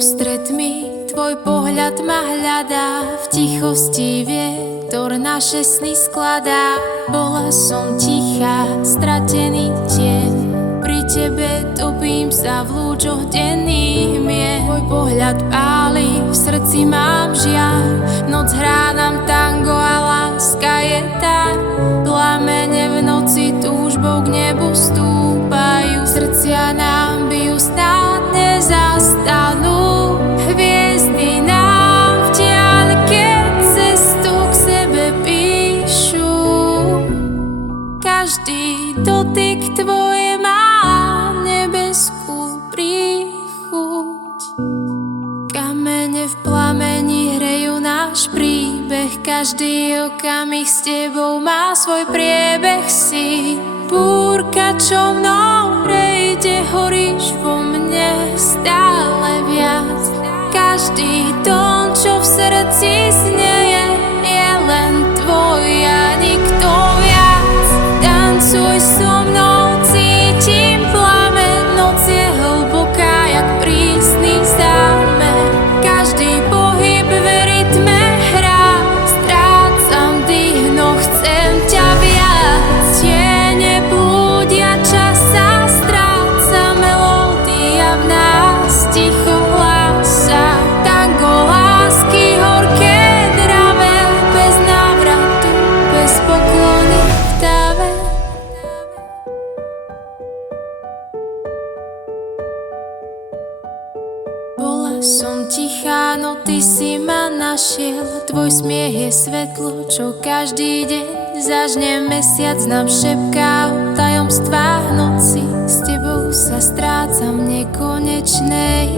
Uprostred tmy tvoj pohľad ma hľadá, v tichosti vietor naše sny skladá. Bola som tichá, stratený tieň, pri tebe topím sa v lúčoch denných mien. Tvoj pohľad páli, v srdci mám žiar, noc hrá nám tango a láska je tá. Plamene v noci túžbou k nebu stúpajú, srdcia nám bijú, snáď nezastanú. Hviezdy nám v diaľke cestu k sebe píšu, každý dotyk tvoj má nebeskú príchuť. Kamene v plameni hrejú náš príbeh, každý okamih s tebou má svoj priebeh. Si búrka, čo mnou prejde, horíš vo mne stále viac. Každý tón, čo v srdci znieje, je len tvoj a nikto viac. Tancuj so mnou, cítim plameň, noc je hlboká jak prísny zámer. Každý pohyb v rytme hrá, strácam dých, no chcem ťa viac. Tiene blúdia, čas sa stráca, melódia v nás ticho hlása. Tango lásky horké, dravé, bez návratu, bez poklony v dáve. Bola som tichá, no ty si ma našiel. Tvoj smiech je svetlo, čo každý deň zažne. Mesiac nám šepká o tajomstvách noci, s tebou sa strácam v nekonečnej